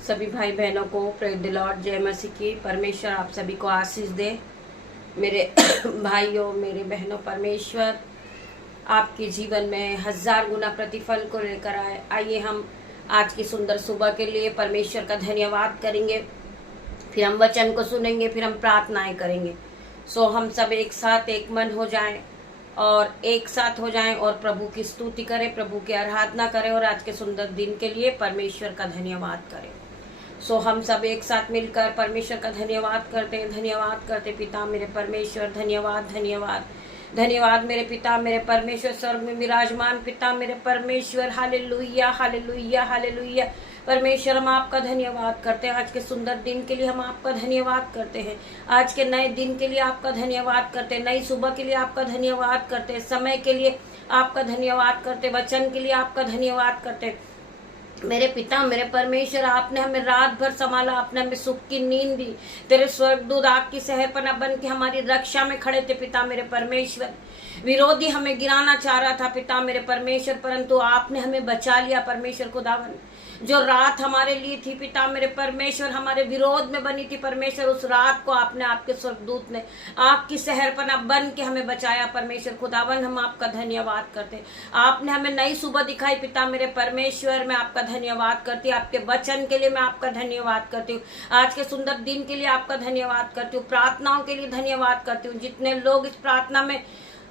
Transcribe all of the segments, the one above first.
सभी भाई बहनों को प्रेज द लॉर्ड, जय मसीह की। परमेश्वर आप सभी को आशीष दे। मेरे भाइयों, मेरे बहनों, परमेश्वर आपके जीवन में 1000 गुना प्रतिफल को लेकर आए। आइए हम आज की सुंदर सुबह के लिए परमेश्वर का धन्यवाद करेंगे, फिर हम वचन को सुनेंगे, फिर हम प्रार्थनाएं करेंगे। सो हम सब एक साथ एक मन हो जाएं और एक साथ हो जाएं और प्रभु की स्तुति करें, प्रभु की आराधना करें और आज के सुंदर दिन के लिए परमेश्वर का धन्यवाद करें। सो हम सब एक साथ मिलकर परमेश्वर का धन्यवाद करते हैं। धन्यवाद करते पिता मेरे परमेश्वर, धन्यवाद धन्यवाद धन्यवाद मेरे पिता मेरे परमेश्वर, स्वर्ग में विराजमान पिता मेरे परमेश्वर। Hallelujah hallelujah hallelujah. परमेश्वर हम आपका धन्यवाद करते हैं। आज के सुंदर दिन के लिए हम आपका धन्यवाद करते हैं। आज के नए दिन के लिए आपका धन्यवाद करते हैं। नई सुबह के लिए आपका धन्यवाद करते हैं। समय के लिए आपका धन्यवाद करते, वचन के लिए आपका धन्यवाद करते। मेरे पिता मेरे परमेश्वर, आपने हमें रात भर संभाला, आपने हमें सुख की नींद दी। तेरे स्वर्गदूत आग की सहरपना बन के हमारी रक्षा में खड़े थे पिता मेरे परमेश्वर। विरोधी हमें गिराना चाह रहा था पिता मेरे परमेश्वर, परंतु आपने हमें बचा लिया परमेश्वर खुदावन। जो रात हमारे लिए थी पिता मेरे परमेश्वर, हमारे विरोध में बनी थी परमेश्वर, उस रात को आपने आपके स्वर्गदूत ने आग की सहरपना बन के हमें बचाया परमेश्वर खुदावन। हम आपका धन्यवाद करते। आपने हमें नई सुबह दिखाई पिता मेरे परमेश्वर, मैं आपका धन्यवाद करती हूँ। आपके वचन के लिए मैं आपका धन्यवाद करती हूँ। आज के सुंदर दिन के लिए आपका धन्यवाद करती हूँ। प्रार्थनाओं के लिए धन्यवाद करती हूँ। जितने लोग इस प्रार्थना में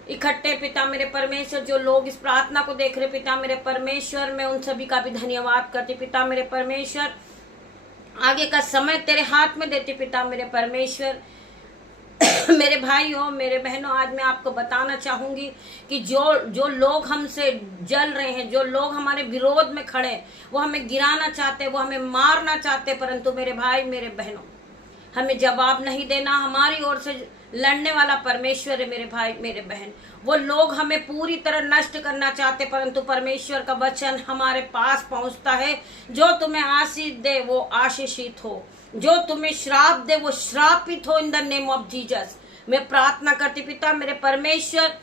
इकट्ठे पिता मेरे परमेश्वर, जो लोग इस प्रार्थना को देख रहे पिता मेरे परमेश्वर, मैं उन सभी का भी धन्यवाद करती पिता मेरे परमेश्वर। आगे का समय तेरे हाथ में देती पिता मेरे परमेश्वर। मेरे भाइयों मेरे बहनों, आज मैं आपको बताना चाहूंगी कि जो लोग हमसे जल रहे हैं, जो लोग हमारे विरोध में खड़े हैं, वो हमें गिराना चाहते, वो हमें मारना चाहते, परंतु मेरे भाई मेरे बहनों, हमें जवाब नहीं देना। हमारी ओर से लड़ने वाला परमेश्वर है मेरे भाई मेरे बहन। वो लोग हमें पूरी तरह नष्ट करना चाहते, परंतु परमेश्वर का वचन हमारे पास पहुंचता है। जो तुम्हें आशीष दे वो आशीषित हो, जो तुम्हें श्राप दे वो श्रापित हो, in the name of Jesus. मैं प्रार्थना करती पिता मेरे परमेश्वर,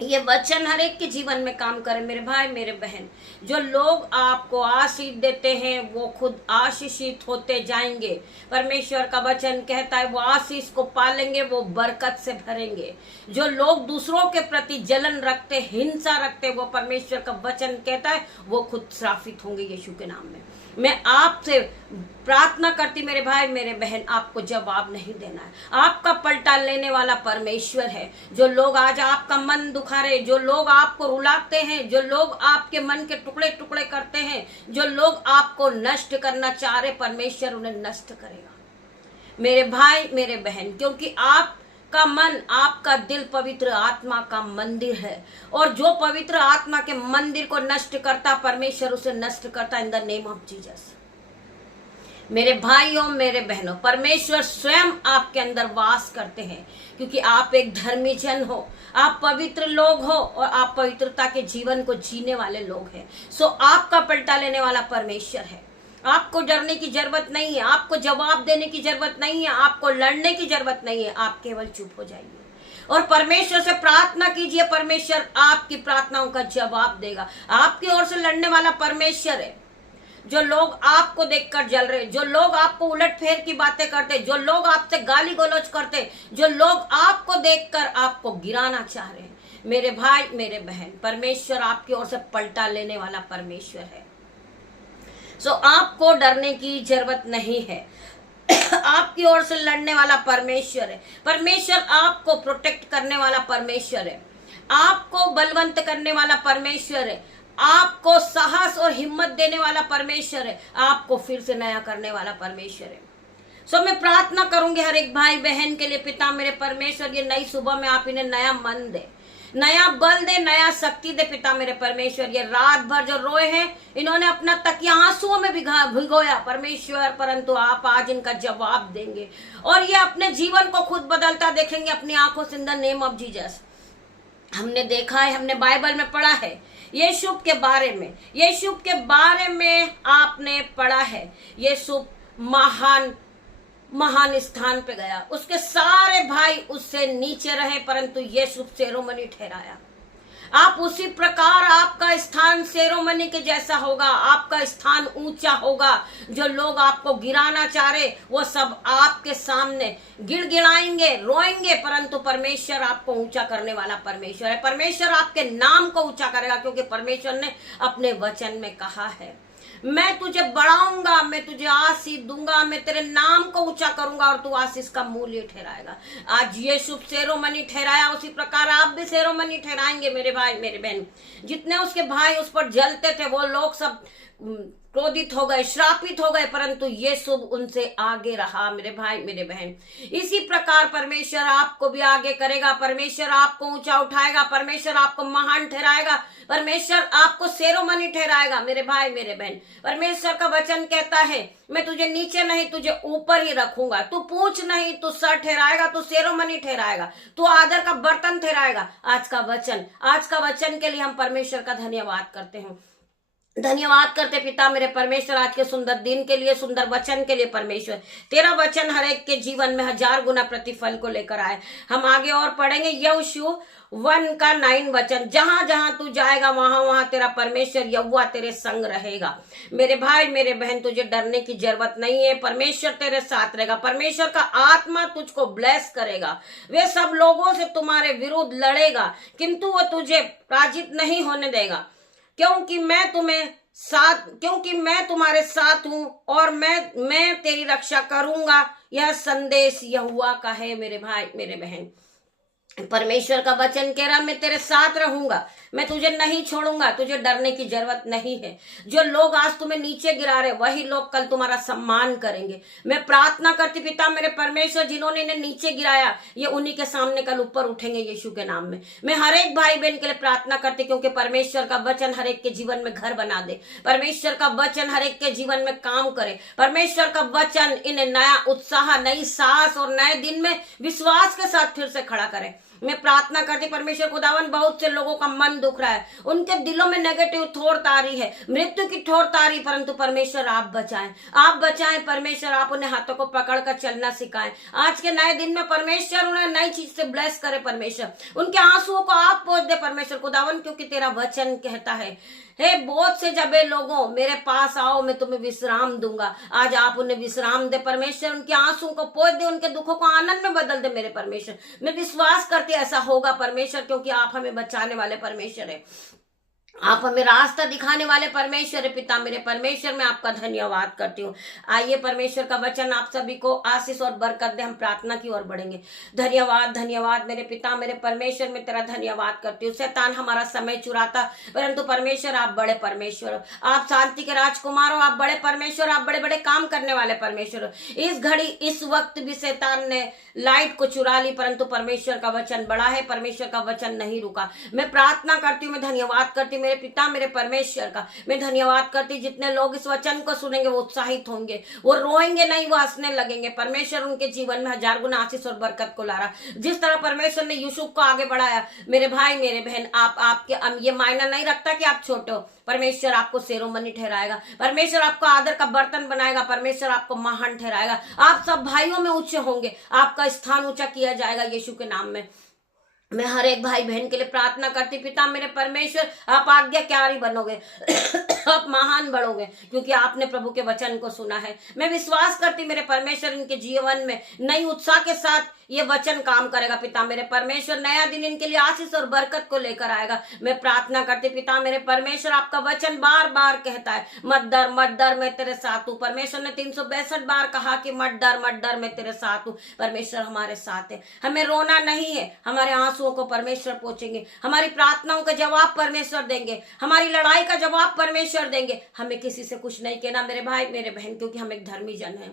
ये वचन हर एक के जीवन में काम करे मेरे भाई मेरे बहन। जो लोग आपको आशीष देते हैं वो खुद आशीषित होते जाएंगे। परमेश्वर का वचन कहता है वो आशीष को पालेंगे, वो बरकत से भरेंगे। जो लोग दूसरों के प्रति जलन रखते, हिंसा रखते, वो परमेश्वर का वचन कहता है वो खुद श्रापित होंगे यीशु के नाम में। मैं आपसे प्रार्थना करती मेरे भाई मेरे बहन, आपको जवाब नहीं देना है। आपका पलटा लेने वाला परमेश्वर है। जो लोग आज आपका मन दुखा रहे, जो लोग आपको रुलाते हैं, जो लोग आपके मन के टुकड़े टुकड़े करते हैं, जो लोग आपको नष्ट करना चाह रहे, परमेश्वर उन्हें नष्ट करेगा मेरे भाई मेरे बहन। क्योंकि आपका मन, आपका दिल पवित्र आत्मा का मंदिर है, और जो पवित्र आत्मा के मंदिर को नष्ट करता, परमेश्वर उसे नष्ट करता in the name of Jesus. मेरे भाइयों मेरे बहनों, परमेश्वर स्वयं आपके अंदर वास करते हैं, क्योंकि आप एक धर्मी जन हो, आप पवित्र लोग हो और आप पवित्रता के जीवन को जीने वाले लोग हैं। सो आपका पलटा लेने वाला परमेश्वर है। आपको डरने की जरूरत नहीं है, आपको जवाब देने की जरूरत नहीं है, आपको लड़ने की जरूरत नहीं है। आप केवल चुप हो जाइए और परमेश्वर से प्रार्थना कीजिए। परमेश्वर आपकी प्रार्थनाओं का जवाब देगा। आपकी ओर से लड़ने वाला परमेश्वर है। जो लोग आपको देखकर जल रहे, जो लोग आपको उलट फेर की बातें करते, जो लोग आपसे गाली गलौज करते, जो लोग आपको देखकर आपको गिराना चाह रहे हैं, मेरे भाई मेरे बहन, परमेश्वर आपकी ओर से पलटा लेने वाला परमेश्वर है। सो आपको डरने की जरूरत नहीं है। आपकी ओर से लड़ने वाला परमेश्वर है। परमेश्वर आपको प्रोटेक्ट करने वाला परमेश्वर है। आपको बलवंत करने वाला परमेश्वर है। आपको साहस और हिम्मत देने वाला परमेश्वर है। आपको फिर से नया करने वाला परमेश्वर है। सो मैं प्रार्थना करूंगी हर एक भाई बहन के लिए पिता मेरे परमेश्वर, ये नई सुबह में आप इन्हें नया मन दे, नया बल दे, नया शक्ति दे पिता मेरे परमेश्वर। ये रात भर जो रोए हैं, इन्होंने अपना तकिया आंसुओं में भिगोया परमेश्वर, परंतु आप आज इनका जवाब देंगे और ये अपने जीवन को खुद बदलता देखेंगे अपनी आंखों से in the name of Jesus. हमने देखा है, हमने बाइबल में पढ़ा है, यीशु के बारे में, यीशु के बारे में आपने पढ़ा है। यीशु महान स्थान पे गया, उसके सारे भाई उससे नीचे रहे, परंतु यीशु शिरोमणि ठहराया। आप उसी प्रकार आपका स्थान सेरोमनी के जैसा होगा, आपका स्थान ऊंचा होगा। जो लोग आपको गिराना चाह रहे वो सब आपके सामने गिड़गिड़ाएंगे, रोएंगे, परंतु परमेश्वर आपको ऊंचा करने वाला परमेश्वर है। परमेश्वर आपके नाम को ऊंचा करेगा, क्योंकि परमेश्वर ने अपने वचन में कहा है, मैं तुझे बढ़ाऊंगा, मैं तुझे आशीष दूंगा, मैं तेरे नाम को ऊंचा करूंगा और तू आशीष का मूल्य ठहराएगा। आज ये शुभ सेरोमनी ठहराया, उसी प्रकार आप भी सेरोमनी ठहराएंगे मेरे भाई मेरे बहन। जितने उसके भाई उस पर जलते थे वो लोग सब क्रोधित हो गए, श्रापित हो गए, परंतु ये शुभ उनसे आगे रहा मेरे भाई मेरे बहन। इसी प्रकार परमेश्वर आपको भी आगे करेगा, परमेश्वर आपको ऊंचा उठाएगा, परमेश्वर आपको महान ठहराएगा, परमेश्वर आपको सेरोमनी ठहराएगा मेरे भाई मेरे बहन। परमेश्वर का वचन कहता है, मैं तुझे नीचे नहीं तुझे ऊपर ही रखूंगा, तू पूछ नहीं तू सर ठहराएगा, तू सेरोमनी ठहराएगा, तू आदर का बर्तन ठहराएगा। आज का वचन के लिए हम परमेश्वर का धन्यवाद करते हैं, धन्यवाद करते पिता मेरे परमेश्वर, आज के सुंदर दिन के लिए, सुंदर वचन के लिए। परमेश्वर तेरा वचन हर एक के जीवन में 1000 गुना प्रतिफल को लेकर आए। हम आगे और पढ़ेंगे यहोशू 1:9 वचन, जहां जहां तू जाएगा वहां वहां तेरा परमेश्वर यहोवा तेरे संग रहेगा। मेरे भाई मेरे बहन, तुझे डरने की जरूरत नहीं है, परमेश्वर तेरे साथ रहेगा। परमेश्वर का आत्मा तुझको ब्लेस करेगा। वे सब लोगों से तुम्हारे विरुद्ध लड़ेगा, किंतु वो तुझे पराजित नहीं होने देगा, क्योंकि मैं तुम्हारे साथ हूं और मैं तेरी रक्षा करूंगा। यह संदेश यहोवा का है मेरे भाई मेरे बहन। परमेश्वर का वचन कह रहा, मैं तेरे साथ रहूंगा, मैं तुझे नहीं छोड़ूंगा, तुझे डरने की जरूरत नहीं है। जो लोग आज तुम्हें नीचे गिरा रहे वही लोग कल तुम्हारा सम्मान करेंगे। मैं प्रार्थना करती पिता मेरे परमेश्वर, जिन्होंने इन्हें नीचे गिराया ये उन्हीं के सामने कल ऊपर उठेंगे यीशु के नाम में। मैं हर एक भाई बहन के लिए प्रार्थना करती, क्योंकि परमेश्वर का वचन हर एक के जीवन में घर बना दे, परमेश्वर का वचन हर एक के जीवन में काम करे, परमेश्वर का वचन इन्हें नया उत्साह, नई साहस और नए दिन में विश्वास के साथ फिर से खड़ा करे। मैं प्रार्थना करती परमेश्वर खुदावन, बहुत से लोगों का मन दुख रहा है, उनके दिलों में नेगेटिव थॉट तारी है, मृत्यु की थॉट तारी, परंतु परमेश्वर आप बचाएं परमेश्वर, आप उन्हें हाथों को पकड़कर चलना सिखाएं। आज के नए दिन में परमेश्वर उन्हें नई चीज से ब्लेस करे, परमेश्वर उनके आंसुओं को आप पोंछ दे परमेश्वर खुदावन, क्योंकि तेरा वचन कहता है, हे बहुत से जबे लोगों मेरे पास आओ, मैं तुम्हें विश्राम दूंगा। आज आप उन्हें विश्राम दे परमेश्वर, उनके आंसू को पोंछ दे, उनके दुखों को आनंद में बदल दे मेरे परमेश्वर। मैं विश्वास करती ऐसा होगा परमेश्वर, क्योंकि आप हमें बचाने वाले परमेश्वर है, आप हमें रास्ता दिखाने वाले परमेश्वर है। पिता मेरे परमेश्वर, मैं आपका धन्यवाद करती हूँ। आइए परमेश्वर का वचन आप सभी को आशीष और बरकत दे। हम प्रार्थना की ओर बढ़ेंगे। धन्यवाद मेरे पिता मेरे परमेश्वर, मैं तेरा धन्यवाद करती हूँ। शैतान हमारा समय चुराता, परंतु परमेश्वर आप बड़े परमेश्वर हो, आप शांति के राजकुमार हो, आप बड़े परमेश्वर, आप बड़े बड़े काम करने वाले परमेश्वर हो। इस घड़ी इस वक्त भी शैतान ने लाइट को चुरा ली, परंतु परमेश्वर का वचन बड़ा है, परमेश्वर का वचन नहीं रुका। मैं प्रार्थना करती हूँ, मैं धन्यवाद करती हूँ मेरे पिता मेरे परमेश्वर का। मैं धन्यवाद करती, जितने लोग इस वचन को सुनेंगे वो उत्साहित होंगे, वो रोएंगे नहीं, वो हंसने लगेंगे। परमेश्वर उनके जीवन में 1000 गुना आशीष और बरकत को ला रहा। जिस तरह परमेश्वर ने यूसुफ को आगे बढ़ाया, मेरे भाई मेरे बहन, आपके ये मायना नहीं रखता कि आप छोटे हो, परमेश्वर आपको सेरोमनी ठहराएगा, परमेश्वर आपको आदर का बर्तन बनाएगा, परमेश्वर आपको महान ठहराएगा। आप सब भाइयों में ऊंचे होंगे, आपका स्थान ऊंचा किया जाएगा यीशु के नाम में। मैं हर एक भाई बहन के लिए प्रार्थना करती, पिता मेरे परमेश्वर आप आज्ञाकारी बनोगे आप महान बढ़ोगे, क्योंकि आपने प्रभु के वचन को सुना है। मैं विश्वास करती मेरे परमेश्वर, इनके जीवन में नई उत्साह के साथ ये वचन काम करेगा। पिता मेरे परमेश्वर, नया दिन इनके लिए आशीष और बरकत को लेकर आएगा। मैं प्रार्थना करती पिता मेरे परमेश्वर, आपका वचन बार बार कहता है मत डर मैं तेरे साथ हूँ। परमेश्वर ने 362 बार कहा कि मत डर मैं तेरे साथ हूँ। परमेश्वर हमारे साथ है, हमें रोना नहीं है, हमारे आंसुओं को परमेश्वर पहुंचेंगे, हमारी प्रार्थनाओं का जवाब परमेश्वर देंगे, हमारी लड़ाई का जवाब परमेश्वर देंगे। हमें किसी से कुछ नहीं कहना मेरे भाई मेरे बहन, क्योंकि हम एक धर्मी जन है।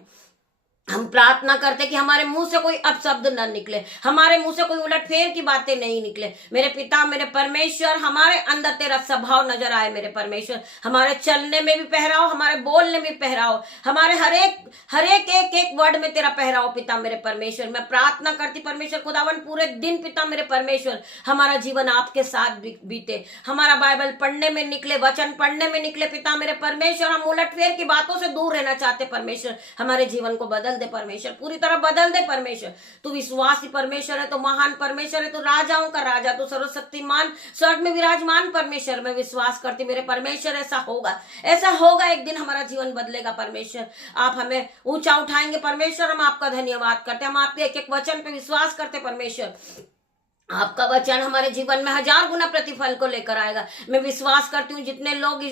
हम प्रार्थना करते कि हमारे मुंह से कोई अपशब्द न निकले, हमारे मुंह से कोई उलटफेर की बातें नहीं निकले। मेरे पिता मेरे परमेश्वर, हमारे अंदर तेरा स्वभाव नजर आए मेरे परमेश्वर। हमारे चलने में भी पहराओ, हमारे बोलने में भी पहराओ, हमारे हर एक वर्ड में तेरा पहराओ पिता मेरे परमेश्वर। मैं प्रार्थना करती परमेश्वर खुदावन, पूरे दिन पिता मेरे परमेश्वर हमारा जीवन आपके साथ बीते, हमारा बाइबल पढ़ने में निकले, वचन पढ़ने में निकले पिता मेरे परमेश्वर। हम उलटफेर की बातों से दूर रहना चाहते परमेश्वर, हमारे जीवन को बदल बदल दे परमेश्वर, पूरी तरह बदल दे परमेश्वर। तू विश्वासी परमेश्वर है, तो महान परमेश्वर है, तो राजाओं का राजा, तो सर्वशक्तिमान स्वर्ग में विराजमान परमेश्वर। मैं विश्वास करती मेरे परमेश्वर ऐसा होगा, ऐसा होगा। एक दिन हमारा जीवन बदलेगा परमेश्वर। आप हमें ऊंचा उठाएंगे परमेश्वर। हम आपका धन्यवाद करते हैं, हम आपके एक एक वचन पे विश्वास करते परमेश्वर। आपका वचन हमारे जीवन में 1000 गुना प्रतिफल को लेकर आएगा। मैं विश्वास करती हूँ जितने लोग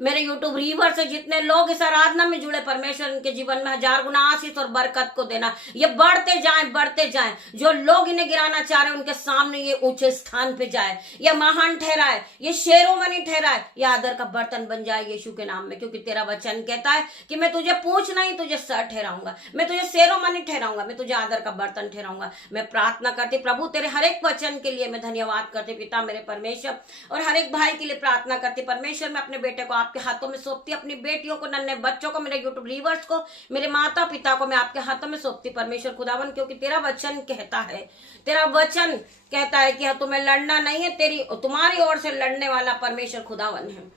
मेरे यूट्यूब रीवर से जितने लोग इस आराधना में जुड़े परमेश्वर, उनके जीवन में 1000 गुना आशीष और बरकत को देना। ये बढ़ते जाएं, बढ़ते जाएं। जो लोग इन्हें गिराना चाह रहे हैं उनके सामने ये ऊंचे स्थान पे जाए, ये महान ठहराए, ये शेरोमणि ठहराए, ये आदर का बर्तन बन जाए यीशु के नाम में। क्योंकि तेरा वचन कहता है कि मैं तुझे पूछ नहीं, तुझे सर ठहराऊंगा, मैं तुझे शेरोमणि ठहराऊंगा, मैं तुझे आदर का बर्तन ठहराऊंगा। मैं प्रार्थना करती प्रभु तेरे हर एक वचन के लिए मैं धन्यवाद करती पिता मेरे परमेश्वर, और हर एक भाई के लिए प्रार्थना करती परमेश्वर। मैं अपने बेटे को आपके हाथों में सौंपती, अपनी बेटियों को, नन्हे बच्चों को, मेरे यूट्यूब रीवर्स को, मेरे माता पिता को मैं आपके हाथों में सौंपती परमेश्वर खुदावन। क्योंकि तेरा वचन कहता है, तेरा वचन कहता है कि तुम्हें लड़ना नहीं है, तुम्हारी ओर से लड़ने वाला परमेश्वर खुदावन है।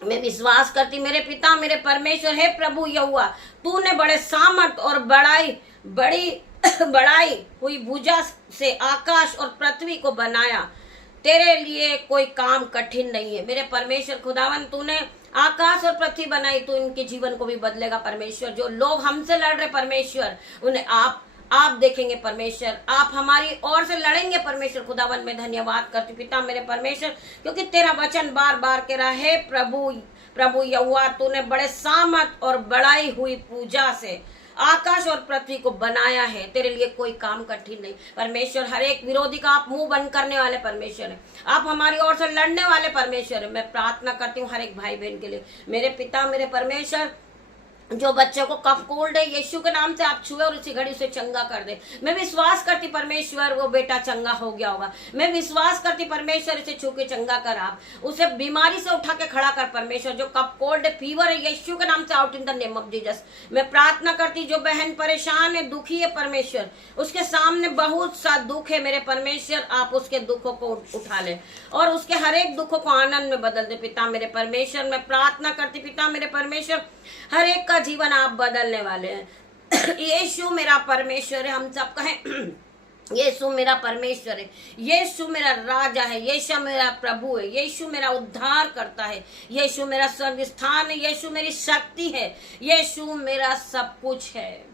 मैं विश्वास करती मेरे पिता मेरे परमेश्वर है प्रभु यहोवा, तूने बड़े सामर्थ और बड़ी बढ़ाई हुई भुजा से आकाश और पृथ्वी को बनाया। तेरे लिए कोई काम कठिन नहीं है मेरे परमेश्वर खुदावन। तूने आकाश और पृथ्वी बनाई, तो इनके जीवन को भी बदलेगा परमेश्वर। जो लोग हमसे लड़ रहे परमेश्वर, उन्हें आप देखेंगे परमेश्वर, आप हमारी ओर से लड़ेंगे परमेश्वर खुदावन। में धन्यवाद करती पिता मेरे परमेश्वर, क्योंकि तेरा वचन बार बार कह रहा है प्रभु यहोवा, तूने बड़े सामर्थ और बढ़ाई हुई पूजा से आकाश और पृथ्वी को बनाया है। तेरे लिए कोई काम कठिन नहीं परमेश्वर। हर एक विरोधी का आप मुंह बंद करने वाले परमेश्वर है, आप हमारी ओर से लड़ने वाले परमेश्वर है। मैं प्रार्थना करती हूँ हर एक भाई बहन के लिए मेरे पिता मेरे परमेश्वर। जो बच्चों को कफ कोल्ड है, यीशु के नाम से आप छुए और उसी घड़ी उसे चंगा कर दे। मैं विश्वास करती परमेश्वर वो बेटा चंगा हो गया होगा। मैं विश्वास करती परमेश्वर इसे छू के चंगा कर, आप उसे बीमारी से उठा के खड़ा कर परमेश्वर। जो कफ कोल्ड फीवर है, यीशु के नाम से out in the name of Jesus. मैं प्रार्थना करती जो बहन परेशान है, दुखी है परमेश्वर, उसके सामने बहुत सा दुख है मेरे परमेश्वर, आप उसके दुखों को उठा ले और उसके हर एक दुखों को आनंद में बदल दे पिता मेरे परमेश्वर। मैं प्रार्थना करती पिता मेरे परमेश्वर, हर एक का जीवन आप बदलने वाले हैं। यीशु मेरा परमेश्वर है, हम सब कहें यीशु मेरा परमेश्वर है, यीशु मेरा राजा है, यीशु मेरा प्रभु है, यीशु मेरा उद्धार करता है, यीशु मेरा स्वर्ग स्थान है, यीशु मेरी शक्ति है, यीशु मेरा सब कुछ है।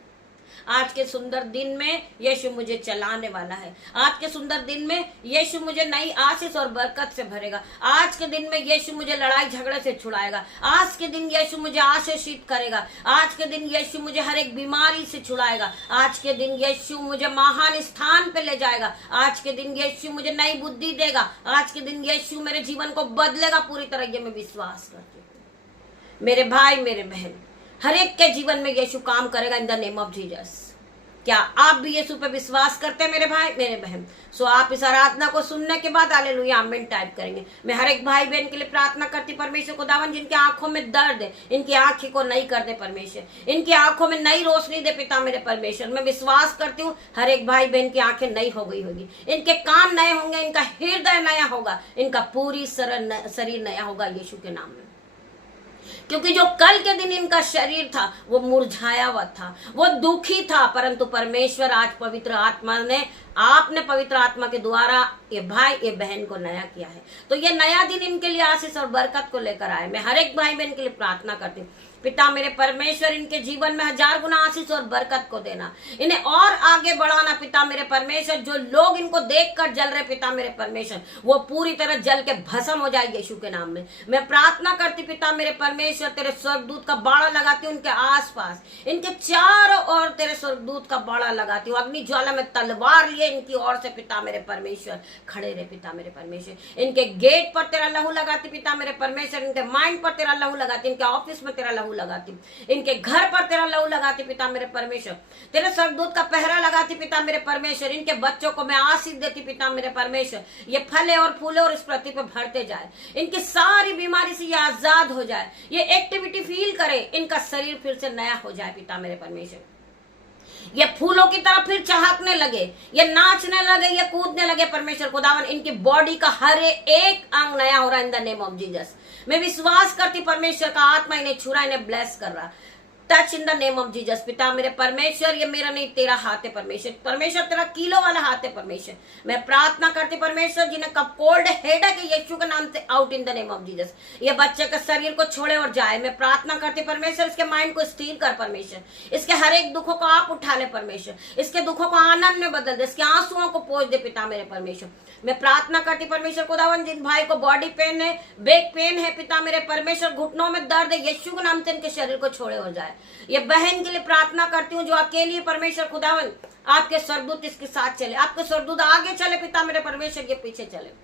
आज के सुंदर दिन में यीशु मुझे चलाने वाला है। आज के सुंदर दिन में यीशु मुझे नई आशीष और बरकत से भरेगा। आज के दिन में यीशु मुझे लड़ाई झगड़े से छुड़ाएगा। आज के दिन यीशु मुझे आशीषित करेगा। आज के दिन यीशु मुझे हर एक बीमारी से छुड़ाएगा। आज के दिन यीशु मुझे महान स्थान पे ले जाएगा। आज के दिन यीशु मुझे नई बुद्धि देगा। आज के दिन यीशु मेरे जीवन को बदलेगा पूरी तरह। ये मैं विश्वास करती हूँ मेरे भाई मेरे बहन, हर एक के जीवन में यीशु काम करेगा in the name of Jesus. क्या आप भी यीशु पे विश्वास करते हैं मेरे भाई मेरे बहन? सो आप इस आराधना को सुनने के बाद हालेलुया आमीन टाइप करेंगे। मैं हर एक भाई बहन के लिए प्रार्थना करती परमेश्वर खुदावन, जिनकी आंखों में दर्द है, इनकी आंखें को नई कर दे परमेश्वर, इनकी आंखों में नई रोशनी दे पिता मेरे परमेश्वर। मैं विश्वास करती हूँ हर एक भाई बहन की आंखें नई हो गई होगी, इनके कान नए होंगे, इनका हृदय नया होगा, इनका पूरी शरीर नया होगा यीशु के नाम में। क्योंकि जो कल के दिन इनका शरीर था वो मुरझाया हुआ था, वो दुखी था, परंतु परमेश्वर आज पवित्र आत्मा ने, आपने पवित्र आत्मा के द्वारा ये भाई ये बहन को नया किया है। तो ये नया दिन इनके लिए आशीष और बरकत को लेकर आए। मैं हर एक भाई बहन के लिए प्रार्थना करती हूँ पिता मेरे परमेश्वर, इनके जीवन में 1000 गुना आशीष और बरकत को देना, इन्हें और आगे बढ़ाना पिता मेरे परमेश्वर। जो लोग इनको देखकर जल रहे पिता मेरे परमेश्वर, वो पूरी तरह जल के भस्म हो जाए यीशु के नाम में। मैं प्रार्थना करती पिता मेरे परमेश्वर, तेरे स्वर्गदूत का बाड़ा लगाती हूँ उनके आसपास, इनके चारों ओर तेरे स्वर्गदूत का बाड़ा लगाती हूँ। अग्नि ज्वाला में तलवार लिए इनकी ओर से पिता मेरे परमेश्वर खड़े रहे पिता मेरे परमेश्वर। इनके गेट पर तेरा लहू लगाती पिता मेरे परमेश्वर, इनके माइंड पर तेरा लहू लगाती, इनके ऑफिस में तेरा लहू लगाती, इनके घर पर तेरा लहू लगाती पिता मेरे परमेश्वर। तेरे स्वर्गदूत का पहरा लगाती पिता मेरे परमेश्वर। इनके बच्चों को मैं आशीष देती पिता मेरे परमेश्वर, ये फले और फूले और इस पृथ्वी पे भरते जाए, इनकी सारी बीमारी से ये आजाद हो जाए, ये एक्टिविटी फील करे, इनका शरीर फिर से नया हो जाए पिता मेरे परमेश्वर। ये फूलों की तरफ फिर चहकने लगे, ये नाचने लगे, ये कूदने लगे परमेश्वर खुदावन। इनकी बॉडी का हर एक अंग नया हो रहा है in the name of Jesus. मैं विश्वास करती परमेश्वर का आत्मा इन्हें छुरा, इन्हें ब्लेस कर रहा। Touch in the name of Jesus. पिता मेरे परमेश्वर, ये मेरा नहीं तेरा हाथ है परमेश्वर। परमेश्वर तेरा किलो वाला हाथ है परमेश्वर। मैं प्रार्थना करती परमेश्वर, जिन्हें कब कोल्ड हेड है कि यीशु के नाम से out in the name of Jesus. ये बच्चे के शरीर को छोड़े और जाए। मैं प्रार्थना करती परमेश्वर, इसके माइंड को स्थिर कर परमेश्वर। इसके हर एक दुखों को आप उठा ले परमेश्वर। इसके दुखों को आनंद में बदल दे, इसके आंसुओं को पोंछ दे पिता मेरे परमेश्वर। मैं प्रार्थना करती परमेश्वर खुदावन, जिन भाई को बॉडी पेन है, बैक पेन है पिता मेरे परमेश्वर, घुटनों में दर्द है, यीशु के नाम से इनके शरीर को छोड़े हो जाए। ये बहन के लिए प्रार्थना करती हूँ जो अकेली है परमेश्वर खुदावन, आपके स्वर्गदूत इसके साथ चले, आपके स्वर्गदूत आगे चले पिता मेरे परमेश्वर, के पीछे चले।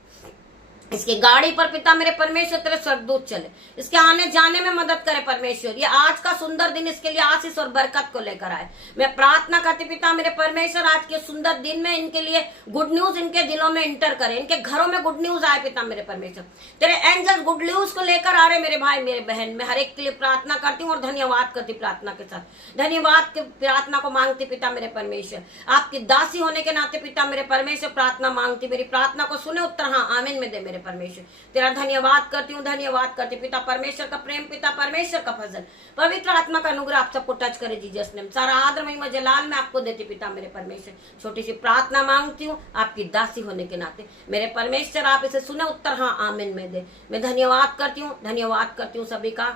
इसकी गाड़ी पर पिता मेरे परमेश्वर तेरे स्वर्गदूत चले, इसके आने जाने में मदद करे परमेश्वर। ये आज का सुंदर दिन इसके लिए आशीष और बरकत को लेकर आए। मैं प्रार्थना करती पिता मेरे परमेश्वर, आज के सुंदर दिन में इनके लिए गुड न्यूज इनके दिलों में इंटर करे, इनके घरों में गुड न्यूज आए पिता मेरे परमेश्वर। तेरे एंजल गुड न्यूज को लेकर आ रहे मेरे भाई मेरे बहन। मैं हर एक के लिए प्रार्थना करती हूँ और धन्यवाद करती प्रार्थना के साथ। धन्यवाद के प्रार्थना को मांगती पिता मेरे परमेश्वर, आपकी दासी होने के नाते पिता मेरे परमेश्वर प्रार्थना मांगती। मेरी प्रार्थना को सुने, उत्तर हाँ आमीन में दे मेरे परमेश्वर। तेरा धन्यवाद करती हूँ, धन्यवाद करती पिता परमेश्वर का प्रेम, पिता परमेश्वर का फजल, पवित्र आत्मा का अनुग्रह आप सबको टच करे जीसस नेम। सारा आदर महिमा जलाल में आपको देती पिता मेरे परमेश्वर। छोटी सी प्रार्थना मांगती हूँ आपकी दासी होने के नाते मेरे परमेश्वर, आप इसे सुने, उत्तर हाँ आमीन में दे। मैं धन्यवाद करती हूँ सभी का।